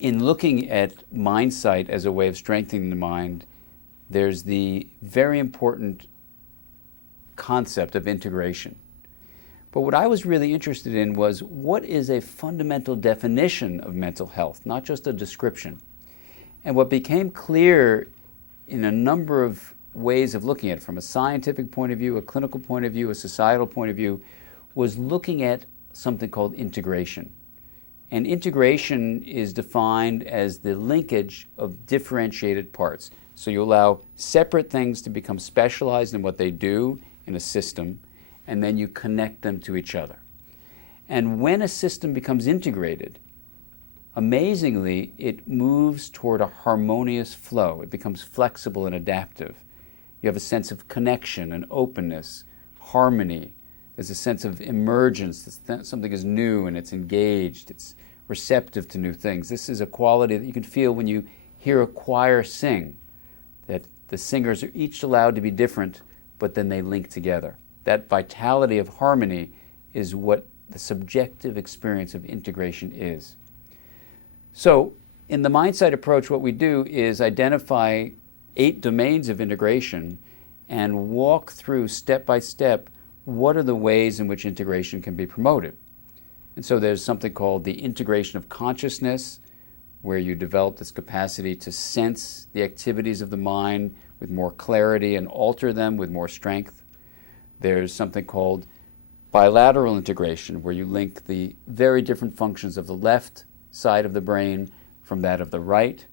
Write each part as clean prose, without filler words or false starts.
in looking at mindsight as a way of strengthening the mind, there's the very important concept of integration. But what I was really interested in was, what is a fundamental definition of mental health, not just a description? And what became clear in a number of ways of looking at it, from a scientific point of view, a clinical point of view, a societal point of view, was looking at something called integration. And integration is defined as the linkage of differentiated parts. So you allow separate things to become specialized in what they do in a system, and then you connect them to each other. And when a system becomes integrated, amazingly, it moves toward a harmonious flow. It becomes flexible and adaptive. You have a sense of connection and openness, harmony. There's a sense of emergence. Something is new and it's engaged. It's receptive to new things. This is a quality that you can feel when you hear a choir sing, that the singers are each allowed to be different, but then they link together. That vitality of harmony is what the subjective experience of integration is. So in the mindsight approach, what we do is identify 8 domains of integration and walk through step by step what are the ways in which integration can be promoted. And so there's something called the integration of consciousness, where you develop this capacity to sense the activities of the mind with more clarity and alter them with more strength. There's something called bilateral integration, where you link the very different functions of the left side of the brain from that of the right.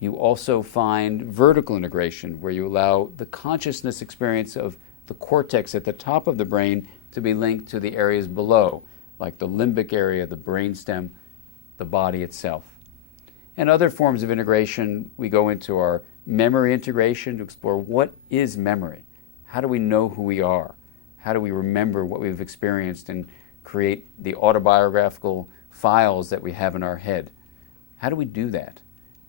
You also find vertical integration, where you allow the consciousness experience of the cortex at the top of the brain to be linked to the areas below, like the limbic area, the brainstem, the body itself. And other forms of integration, we go into our memory integration to explore what is memory. How do we know who we are? How do we remember what we've experienced and create the autobiographical files that we have in our head? How do we do that?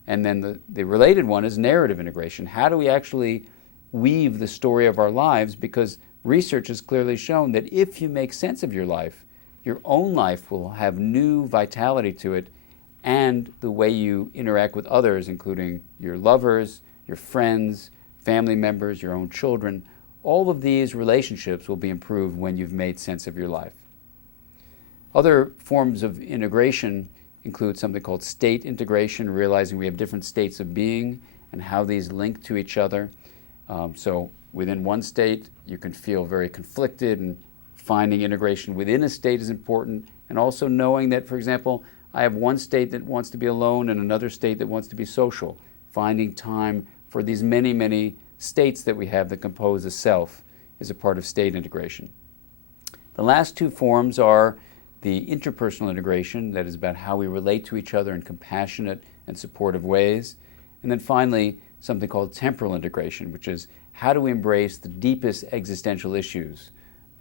And then the related one is narrative integration. How do we actually weave the story of our lives? Because research has clearly shown that if you make sense of your own life will have new vitality to it, and the way you interact with others, including your lovers, your friends, family members, your own children, all of these relationships will be improved when you've made sense of your life. Other forms of integration include something called state integration, realizing we have different states of being and how these link to each other. So within one state, you can feel very conflicted, and finding integration within a state is important, and also knowing that, for example, I have one state that wants to be alone and another state that wants to be social. Finding time for these many, many states that we have that compose a self is a part of state integration. The last 2 forms are the interpersonal integration, that is about how we relate to each other in compassionate and supportive ways. And then finally, something called temporal integration, which is how do we embrace the deepest existential issues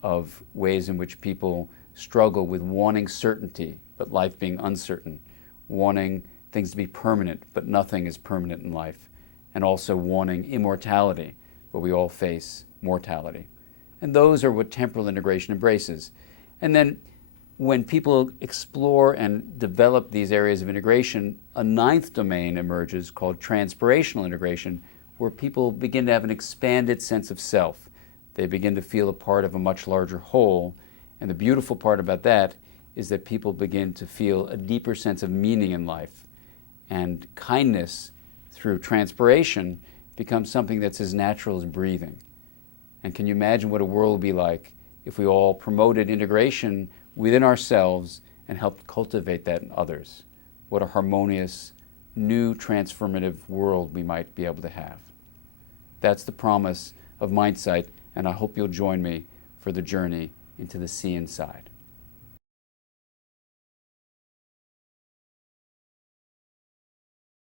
of ways in which people struggle with wanting certainty, but life being uncertain, wanting things to be permanent, but nothing is permanent in life, and also wanting immortality, but we all face mortality. And those are what temporal integration embraces. And then when people explore and develop these areas of integration, a 9th domain emerges called transpirational integration, where people begin to have an expanded sense of self. They begin to feel a part of a much larger whole. And the beautiful part about that is that people begin to feel a deeper sense of meaning in life. And kindness through transpiration becomes something that's as natural as breathing. And can you imagine what a world would be like if we all promoted integration within ourselves and helped cultivate that in others? What a harmonious, new, transformative world we might be able to have. That's the promise of Mindsight, and I hope you'll join me for the journey into the sea inside.